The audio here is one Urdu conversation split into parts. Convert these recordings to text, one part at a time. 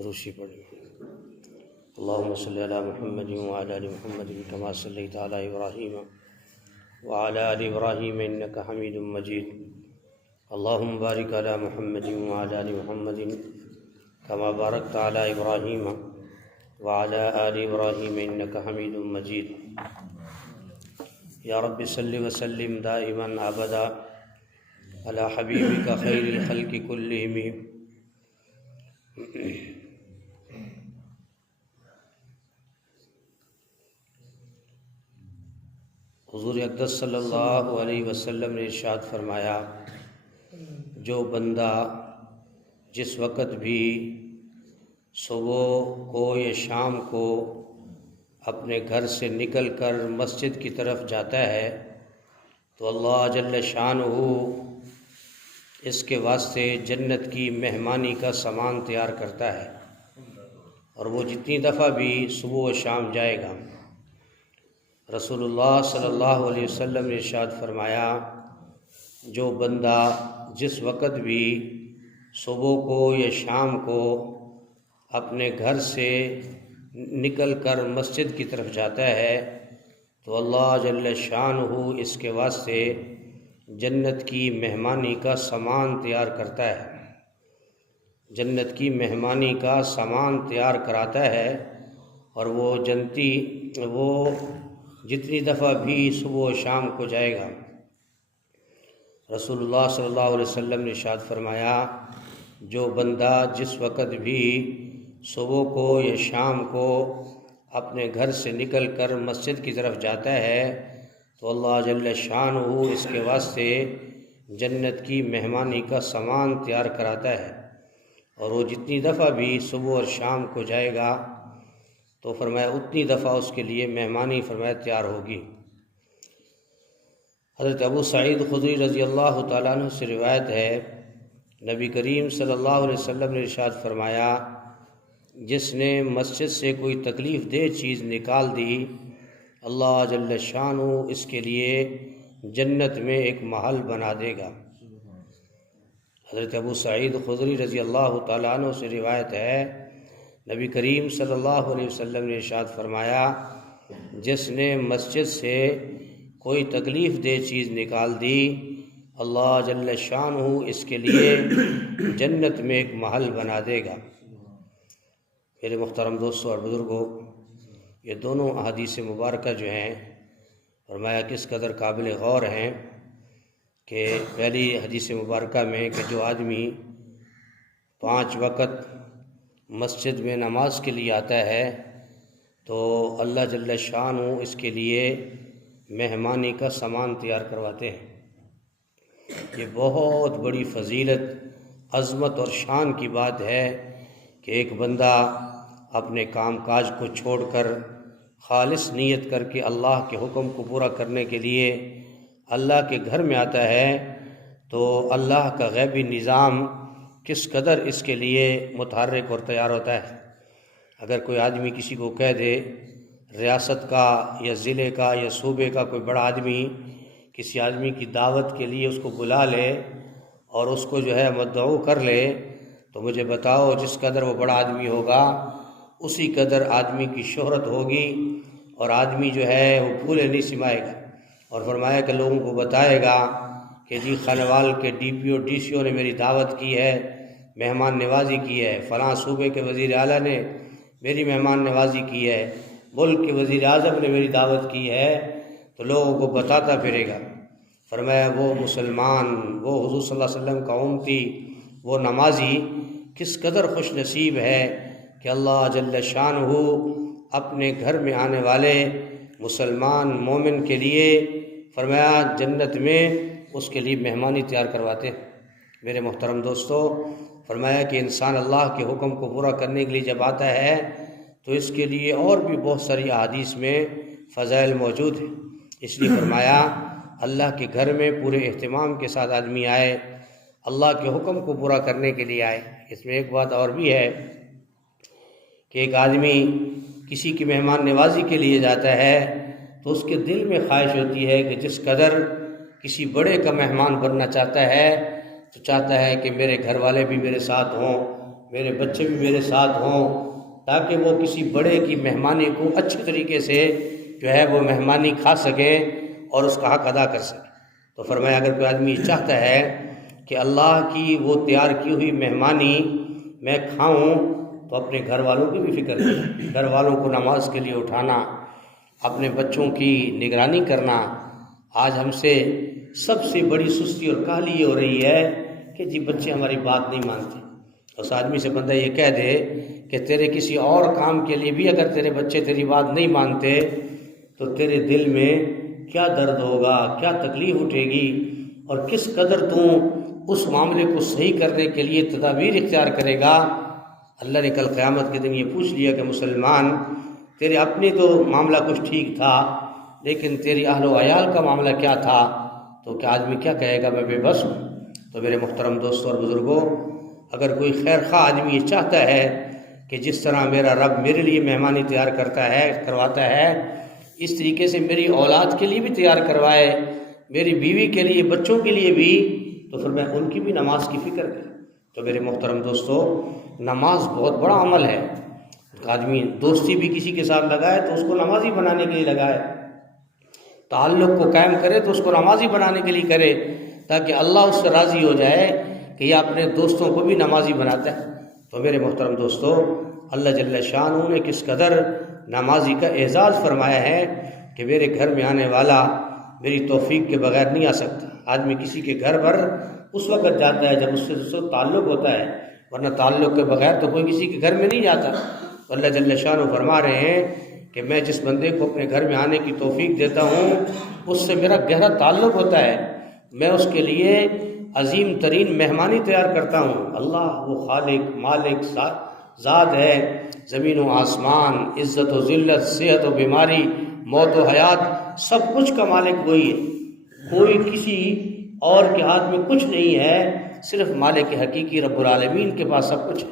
روشی پڑھیں۔ اللهم صل علی محمد وعلى آل محمد كما صليت على إبراهيم وعلى آل إبراهيم إنك حميد مجيد۔ اللهم بارك على محمد وعلى آل محمد كما باركت على إبراهيم وعلى آل إبراهيم إنك حميد مجيد۔ یا رب صل وسلم دائما ابدا على حبیبک خیر الخلق کلہم۔ حضور اقدس صلی اللہ علیہ وسلم نے ارشاد فرمایا، جو بندہ جس وقت بھی صبح کو یا شام کو اپنے گھر سے نکل کر مسجد کی طرف جاتا ہے تو اللہ جل شانہ اس کے واسطے جنت کی مہمانی کا سامان تیار کرتا ہے، اور وہ جتنی دفعہ بھی صبح و شام جائے گا۔ رسول اللہ صلی اللہ علیہ وسلم نے ارشاد فرمایا، جو بندہ جس وقت بھی صبح کو یا شام کو اپنے گھر سے نکل کر مسجد کی طرف جاتا ہے تو اللہ جل شانہ اس کے واسطے جنت کی مہمانی کا سامان تیار کرتا ہے، جنت کی مہمانی کا سامان تیار کراتا ہے، اور وہ جتنی دفعہ بھی صبح و شام کو جائے گا۔ رسول اللہ صلی اللہ علیہ وسلم نے ارشاد فرمایا، جو بندہ جس وقت بھی صبح کو یا شام کو اپنے گھر سے نکل کر مسجد کی طرف جاتا ہے تو اللہ جل شانہ اس کے واسطے جنت کی مہمانی کا سامان تیار کراتا ہے، اور وہ جتنی دفعہ بھی صبح اور شام کو جائے گا تو فرمایا اتنی دفعہ اس کے لیے مہمانی فرمایا تیار ہوگی۔ حضرت ابو سعید خدری رضی اللہ تعالیٰ عنہ سے روایت ہے، نبی کریم صلی اللہ علیہ وسلم نے ارشاد فرمایا، جس نے مسجد سے کوئی تکلیف دہ چیز نکال دی، اللہ جل شانہ اس کے لیے جنت میں ایک محل بنا دے گا۔ حضرت ابو سعید خدری رضی اللہ تعالیٰ عنہ سے روایت ہے، نبی کریم صلی اللہ علیہ وسلم نے ارشاد فرمایا، جس نے مسجد سے کوئی تکلیف دہ چیز نکال دی، اللہ جل شانہ اس کے لیے جنت میں ایک محل بنا دے گا۔ میرے محترم دوستوں اور بزرگوں، یہ دونوں احادیث مبارکہ جو ہیں فرمایا کس قدر قابل غور ہیں، کہ پہلی حدیث مبارکہ میں کہ جو آدمی 5 وقت مسجد میں نماز کے لیے آتا ہے تو اللہ جل شانہ اس کے لیے مہمانی کا سامان تیار کرواتے ہیں۔ یہ بہت بڑی فضیلت، عظمت اور شان کی بات ہے کہ ایک بندہ اپنے کام کاج کو چھوڑ کر خالص نیت کر کے اللہ کے حکم کو پورا کرنے کے لیے اللہ کے گھر میں آتا ہے، تو اللہ کا غیبی نظام کس قدر اس کے لیے متحرک اور تیار ہوتا ہے۔ اگر کوئی آدمی کسی کو کہہ دے، ریاست کا یا ضلع کا یا صوبے کا کوئی بڑا آدمی کسی آدمی کی دعوت کے لیے اس کو بلا لے اور اس کو جو ہے مدعو کر لے، تو مجھے بتاؤ جس قدر وہ بڑا آدمی ہوگا اسی قدر آدمی کی شہرت ہوگی، اور آدمی جو ہے وہ پھولے نہیں سمائے گا، اور فرمایا کہ لوگوں کو بتائے گا کہ جی خانوال کے D P O D C او نے میری دعوت کی ہے، مہمان نوازی کی ہے، فلاں صوبے کے وزیر اعلیٰ نے میری مہمان نوازی کی ہے، ملک کے وزیر اعظم نے میری دعوت کی ہے، تو لوگوں کو بتاتا پھرے گا۔ فرمایا وہ مسلمان، وہ حضور صلی اللہ علیہ وسلم کا امتی، وہ نمازی کس قدر خوش نصیب ہے کہ اللہ جل شانہ اپنے گھر میں آنے والے مسلمان مومن کے لیے فرمایا جنت میں اس کے لیے مہمانی تیار کرواتے ہیں۔ میرے محترم دوستو، فرمایا کہ انسان اللہ کے حکم کو پورا کرنے کے لیے جب آتا ہے تو اس کے لیے اور بھی بہت ساری احادیث میں فضائل موجود ہیں، اس لیے فرمایا اللہ کے گھر میں پورے اہتمام کے ساتھ آدمی آئے، اللہ کے حکم کو پورا کرنے کے لیے آئے۔ اس میں ایک بات اور بھی ہے کہ ایک آدمی کسی کی مہمان نوازی کے لیے جاتا ہے تو اس کے دل میں خواہش ہوتی ہے کہ جس قدر کسی بڑے کا مہمان بننا چاہتا ہے تو چاہتا ہے کہ میرے گھر والے بھی میرے ساتھ ہوں، میرے بچے بھی میرے ساتھ ہوں، تاکہ وہ کسی بڑے کی مہمانی کو اچھے طریقے سے جو ہے وہ مہمانی کھا سکیں اور اس کا حق ادا کر سکیں۔ تو فرمایا اگر کوئی آدمی چاہتا ہے کہ اللہ کی وہ تیار کی ہوئی مہمانی میں کھاؤں تو اپنے گھر والوں کی بھی فکر کرے، گھر والوں کو نماز کے لیے اٹھانا، اپنے بچوں کی نگرانی کرنا۔ آج ہم سے سب سے بڑی سستی اور کاہلی یہ ہو رہی ہے کہ جی بچے ہماری بات نہیں مانتے۔ اس آدمی سے بندہ یہ کہہ دے کہ تیرے کسی اور کام کے لیے بھی اگر تیرے بچے تیری بات نہیں مانتے تو تیرے دل میں کیا درد ہوگا، کیا تکلیف اٹھے گی، اور کس قدر تو اس معاملے کو صحیح کرنے کے لیے تدابیر اختیار کرے گا۔ اللہ نے کل قیامت کے دن یہ پوچھ لیا کہ مسلمان تیرے اپنے تو معاملہ کچھ ٹھیک تھا، لیکن تیری اہل و عیال کا معاملہ کیا تھا؟ تو کیا آدمی کیا کہے گا؟ میں بے بس ہوں۔ تو میرے محترم دوستوں اور بزرگوں، اگر کوئی خیر خواہ آدمی یہ چاہتا ہے کہ جس طرح میرا رب میرے لیے مہمانی تیار کرواتا ہے، اس طریقے سے میری اولاد کے لیے بھی تیار کروائے، میری بیوی کے لیے، بچوں کے لیے بھی، تو پھر میں ان کی بھی نماز کی فکر کروں۔ تو میرے محترم دوستو، نماز بہت بڑا عمل ہے۔ آدمی دوستی بھی کسی کے ساتھ لگائے تو اس کو نمازی بنانے کے لیے لگائے، تعلق کو قائم کرے تو اس کو نمازی بنانے کے لیے کرے، تاکہ اللہ اس سے راضی ہو جائے کہ یہ اپنے دوستوں کو بھی نمازی بناتا ہے۔ تو میرے محترم دوستو، اللہ جل شانہ نے کس قدر نمازی کا اعزاز فرمایا ہے کہ میرے گھر میں آنے والا میری توفیق کے بغیر نہیں آ سکتا۔ آدمی کسی کے گھر پر اس وقت جاتا ہے جب اس سے تعلق ہوتا ہے، ورنہ تعلق کے بغیر تو کوئی کسی کے گھر میں نہیں جاتا۔ اللہ جل شانہ فرما رہے ہیں کہ میں جس بندے کو اپنے گھر میں آنے کی توفیق دیتا ہوں اس سے میرا گہرا تعلق ہوتا ہے، میں اس کے لیے عظیم ترین مہمانی تیار کرتا ہوں۔ اللہ وہ خالق مالک ذات ہے، زمین و آسمان، عزت و ذلت، صحت و بیماری، موت و حیات، سب کچھ کا مالک وہی ہے۔ کوئی کسی اور کے ہاتھ میں کچھ نہیں ہے، صرف مالک حقیقی رب العالمین کے پاس سب کچھ ہے۔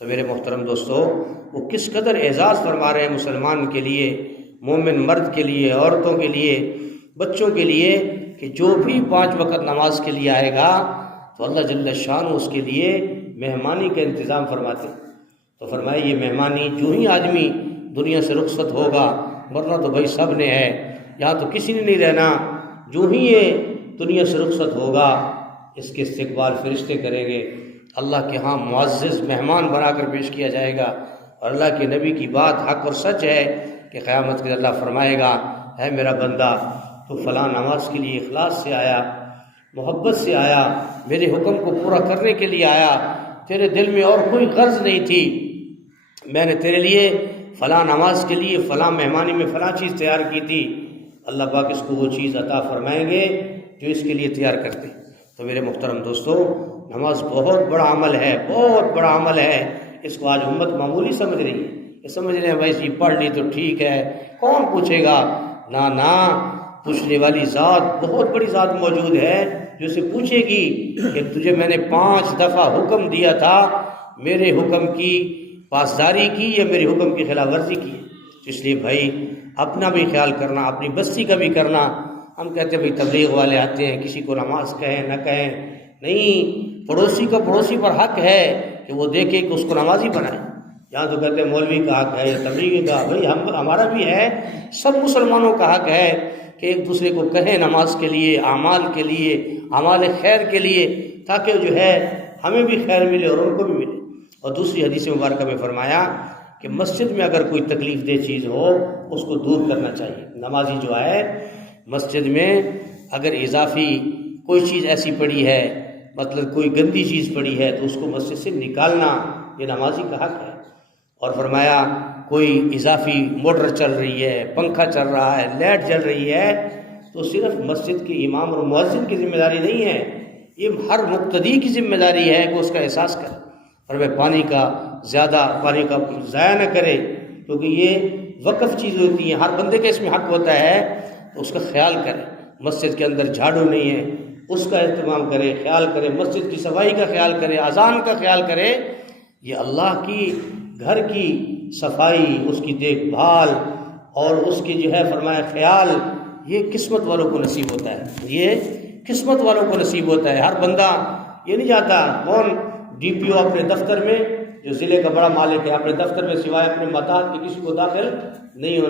تو میرے محترم دوستو، وہ کس قدر اعزاز فرما رہے ہیں مسلمان کے لیے، مومن مرد کے لیے، عورتوں کے لیے، بچوں کے لیے، کہ جو بھی 5 وقت نماز کے لیے آئے گا تو اللہ جل شانہ اس کے لیے مہمانی کا انتظام فرماتے۔ تو فرمائے یہ مہمانی جو ہی آدمی دنیا سے رخصت ہوگا، ورنہ تو بھائی سب نے ہے، یہاں تو کسی نے نہیں رہنا، جو ہی یہ دنیا سے رخصت ہوگا اس کے استقبال فرشتے کریں گے، اللہ کے ہاں معزز مہمان بنا کر پیش کیا جائے گا۔ اور اللہ کے نبی کی بات حق اور سچ ہے کہ قیامت کے اللہ فرمائے گا، اے میرا بندہ تو فلاں نماز کے لیے اخلاص سے آیا، محبت سے آیا، میرے حکم کو پورا کرنے کے لیے آیا، تیرے دل میں اور کوئی غرض نہیں تھی، میں نے تیرے لیے فلاں نماز کے لیے فلاں مہمانی میں فلاں چیز تیار کی تھی، اللہ پاک اس کو وہ چیز عطا فرمائیں گے جو اس کے لیے تیار کرتے۔ تو میرے محترم دوستو، نماز بہت بڑا عمل ہے، بہت بڑا عمل ہے۔ اس کو آج امت معمولی سمجھ رہی ہے، یہ سمجھ رہے ہیں بھائی جی پڑھ لی تو ٹھیک ہے، کون پوچھے گا؟ نہ، پوچھنے والی ذات بہت بڑی ذات موجود ہے جو اسے پوچھے گی کہ تجھے میں نے 5 دفعہ حکم دیا تھا، میرے حکم کی پاسداری کی یا میرے حکم کی خلاف ورزی کی؟ اس لیے بھائی اپنا بھی خیال کرنا، اپنی بستی کا بھی کرنا۔ ہم کہتے ہیں بھائی تبلیغ والے آتے ہیں، کسی کو نماز کہیں نہ کہیں، نہیں، پڑوسی کا پڑوسی پر حق ہے کہ وہ دیکھے کہ اس کو نمازی بنائے۔ یہاں تو کہتے ہیں مولوی کا حق ہے یا تبلیغی کا، بھائی ہمارا بھی ہے، سب مسلمانوں کا حق ہے کہ ایک دوسرے کو کہیں نماز کے لیے، اعمال کے لیے، اعمال خیر کے لیے، تاکہ جو ہے ہمیں بھی خیر ملے اور ان کو بھی ملے۔ اور دوسری حدیث مبارکہ میں فرمایا کہ مسجد میں اگر کوئی تکلیف دہ چیز ہو اس کو دور کرنا چاہیے۔ نمازی جو ہے مسجد میں اگر اضافی کوئی چیز ایسی پڑی ہے، مطلب کوئی گندی چیز پڑی ہے، تو اس کو مسجد سے نکالنا یہ نمازی کا حق ہے۔ اور فرمایا کوئی اضافی موٹر چل رہی ہے، پنکھا چل رہا ہے، لائٹ جل رہی ہے، تو صرف مسجد کے امام اور مؤذن کی ذمہ داری نہیں ہے، یہ ہر مقتدی کی ذمہ داری ہے کہ اس کا احساس کرے، اور وہ پانی کا ضائع نہ کرے، کیونکہ یہ وقف چیز ہوتی ہے، ہر بندے کا اس میں حق ہوتا ہے، تو اس کا خیال کرے۔ مسجد کے اندر جھاڑو نہیں ہے، اس کا اہتمام کرے، خیال کرے، مسجد کی صفائی کا خیال کرے، اذان کا خیال کرے۔ یہ اللہ کی گھر کی صفائی، اس کی دیکھ بھال اور اس کی جو ہے فرمایا خیال، یہ قسمت والوں کو نصیب ہوتا ہے، یہ قسمت والوں کو نصیب ہوتا ہے۔ ہر بندہ یہ نہیں جاتا، کون ڈی پی او اپنے دفتر میں جو ضلع کا بڑا مالک ہے، اپنے دفتر میں سوائے اپنے متحد کے کسی کو داخل نہیں ہونے